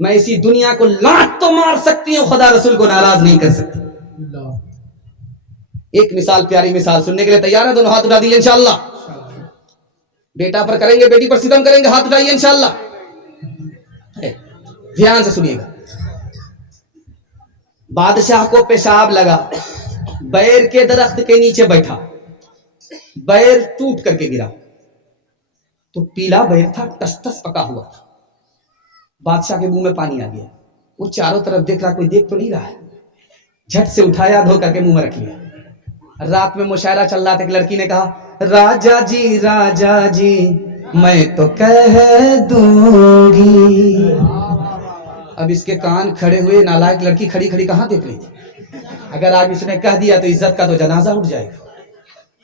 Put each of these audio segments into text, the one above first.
میں اسی دنیا کو لات تو مار سکتی ہوں، خدا رسول کو ناراض نہیں کر سکتی۔ ایک مثال، پیاری مثال سننے کے لیے تیار ہے؟ دونوں ہاتھ اٹھا دیجیے انشاءاللہ۔ بیٹا پر کریں گے، بیٹی پر ستم کریں گے، ہاتھ اٹھائیے انشاءاللہ۔ دھیان سے سنیے گا۔ بادشاہ کو پیشاب لگا، بیر کے درخت کے نیچے بیٹھا، بیر ٹوٹ کر کے گرا، تو پیلا بیر تھا، ٹس ٹس پکا ہوا تھا۔ بادشاہ کے منہ میں پانی آ گیا، وہ چاروں طرف دیکھ رہا، کوئی دیکھ تو نہیں رہا ہے، جھٹ سے اٹھایا، دھو کر کے منہ میں رکھ لیا۔ رات میں مشاعرہ چل رہا تھا، ایک لڑکی نے کہا راجا جی میں تو کہہ دوں گی۔ اب اس کے کان کھڑے ہوئے، نالائق لڑکی کھڑی کھڑی کہاں دیکھ رہی تھی؟ اگر آج اس نے کہہ دیا تو عزت کا تو جنازہ اٹھ جائے گا۔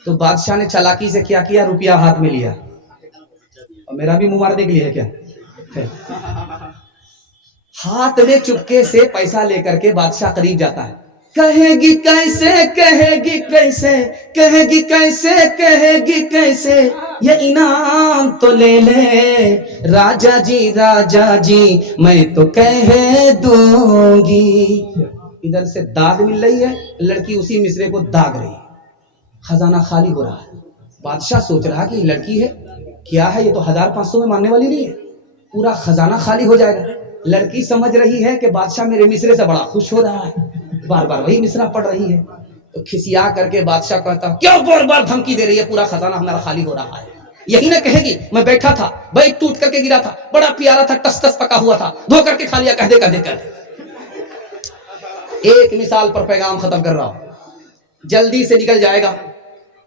تو بادشاہ نے چالاکی سے کیا کیا، روپیہ ہاتھ میں لیا، اور میرا بھی منہ مارنے کے لیے ہے کیا؟ ہاتھ میں چپکے سے پیسہ لے کر کے بادشاہ قریب جاتا ہے، کہے گی کیسے، کہے گی کیسے، کہے گی کیسے، کہے گی کیسے، یہ انعام تو لے لے راجا جی میں تو کہہ دوں گی۔ ادھر سے داغ مل رہی ہے، لڑکی اسی مصرے کو داغ رہی ہے، خزانہ خالی ہو رہا ہے۔ بادشاہ سوچ رہا کہ یہ لڑکی ہے کیا ہے، یہ تو 1500 میں ماننے والی نہیں ہے، پورا خزانہ خالی ہو جائے گا۔ لڑکی سمجھ رہی ہے کہ بادشاہ میرے مصرے سے بڑا خوش ہو رہا ہے، بار بار وہی مصرع پڑھ رہی ہے۔ تو کھسیا کر کے بادشاہ کہتا کیوں بار بار دھمکی دے رہی ہے، پورا خزانہ ہمارا خالی ہو رہا ہے۔ یہی نہ کہے گی میں بیٹھا تھا، بیٹھ ٹوٹ کر کے گرا تھا، بڑا پیارا تھا، ٹس ٹس پکا ہوا تھا، دھو کر کے کھا لیا، کہہ دے کہہ دے کہہ دے۔ ایک مثال پر پیغام ختم کر رہا ہوں، جلدی سے نکل جائے گا،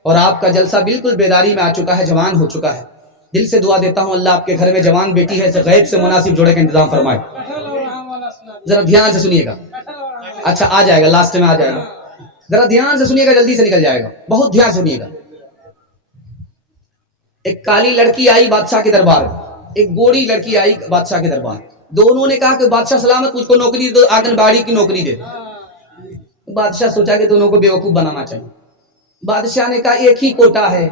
اور آپ کا جلسہ بالکل بیداری میں آ چکا ہے، جوان ہو چکا ہے۔ دل سے دعا دیتا ہوں اللہ آپ کے گھر میں جوان بیٹی ہے، غیب سے مناسب جوڑے کا انتظام فرمائے۔ ذرا دھیان سے سنیے گا، اچھا آ جائے گا، لاسٹ میں آ جائے گا، ذرا دھیان سے سنیے گا، جلدی سے نکل جائے گا، بہت دھیان سے سنیے گا۔ ایک کالی لڑکی آئی بادشاہ کے دربار میں، ایک گوری لڑکی آئی بادشاہ کے دربار، دونوں نے کہا کہ بادشاہ سلامت مجھ کو نوکری دے دو، آنگن باڑی کی نوکری دے دو۔ بادشاہ سوچا کہ دونوں کو بیوقوف بنانا چاہیے۔ بادشاہ نے کہا ایک ہی کوٹا ہے،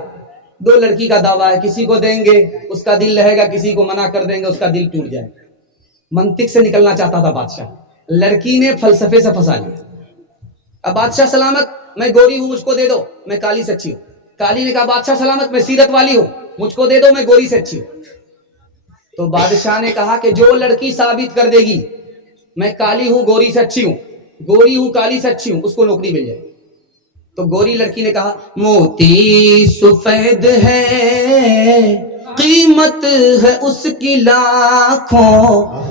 دو لڑکی کا دعویٰ ہے، کسی کو دیں گے اس کا دل رہے گا، کسی کو منع کر دیں گے اس کا دل ٹوٹ جائے گا۔ منطق سے نکلنا چاہتا تھا بادشاہ، لڑکی نے فلسفے سے پھنسا لیا۔ اب بادشاہ سلامت میں گوری ہوں مجھ کو دے دو، میں کالی سے اچھی ہوں۔ کالی نے کہا بادشاہ سلامت میں سیرت والی ہوں، مجھ کو دے دو، میں گوری سے اچھی ہوں۔ تو بادشاہ نے کہا کہ جو لڑکی ثابت کر دے گی میں کالی ہوں گوری سے اچھی ہوں، گوری ہوں کالی سے اچھی ہوں، اس کو نوکری مل جائے گی۔ تو گوری لڑکی نے کہا موتی سفید ہے، قیمت ہے اس کی لاکھوں،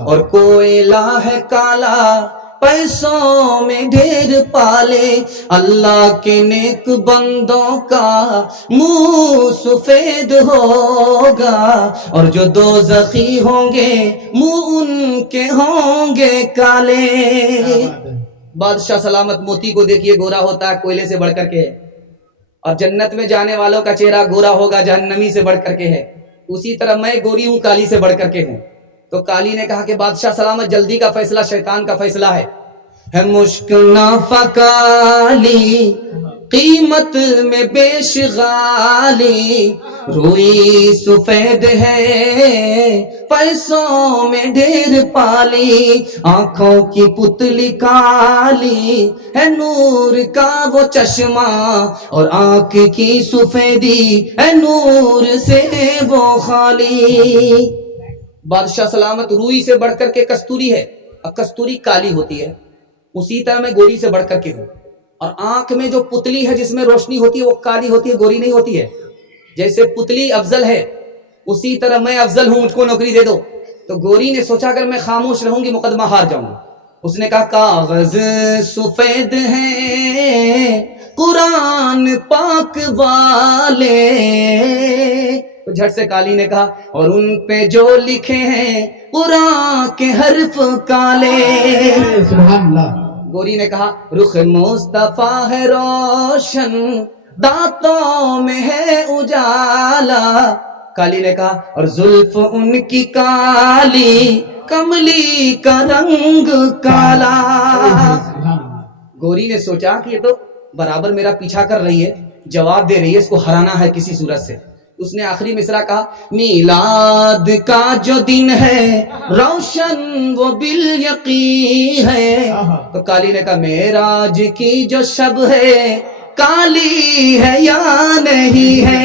اور کوئلہ ہے کالا، پیسوں میں ڈھیر پالے، اللہ کے نیک بندوں کا منہ سفید ہوگا، اور جو دوزخی ہوں گے منہ ان کے ہوں گے کالے۔ بادشاہ سلامت موتی کو دیکھیے گورا ہوتا ہے، کوئلے سے بڑھ کر کے ہے، اور جنت میں جانے والوں کا چہرہ گورا ہوگا، جہنمی سے بڑھ کر کے ہے۔ اسی طرح میں گوری ہوں کالی سے بڑھ کر کے ہوں۔ تو کالی نے کہا کہ بادشاہ سلامت جلدی کا فیصلہ شیطان کا فیصلہ ہے مشک نافع کالی، قیمت میں بیش غالی، روئی سفید ہے، پیسوں میں ڈھیر پالی، آنکھوں کی پتلی کالی ہے، نور کا وہ چشمہ، اور آنکھ کی سفیدی ہے، نور سے وہ خالی۔ بادشاہ سلامت روئی سے بڑھ کر کے کستوری ہے، اور کستوری کالی ہوتی ہے، اسی طرح میں گوری سے بڑھ کر کے ہوں، اور آنکھ میں جو پتلی ہے جس میں روشنی ہوتی ہے وہ کالی ہوتی ہے، گوری نہیں ہوتی ہے۔ جیسے پتلی افضل ہے اسی طرح میں افضل ہوں، مجھ کو نوکری دے دو۔ تو گوری نے سوچا اگر میں خاموش رہوں گی مقدمہ ہار جاؤں گا۔ اس نے کہا کاغذ سفید ہیں قرآن پاک والے، تو جھٹ سے کالی نے کہا اور ان پہ جو لکھے ہیں قرآن کے حرف کالے۔ سبحان اللہ۔ گوری نے کہا رخ مصطفیٰ ہے روشن، دانتوں میں ہے اجالا۔ کالی نے کہا اور زلف ان کی کالی، کملی کا رنگ کالا۔ گوری نے سوچا کہ یہ تو برابر میرا پیچھا کر رہی ہے، جواب دے رہی ہے، اس کو ہرانا ہے کسی صورت سے۔ اس نے آخری مصرع کہا میلاد کا جو دن ہے روشن وہ بالیقین ہے. تو کالی نے کہا معراج کی جو شب ہے کالی ہے یا نہیں ہے.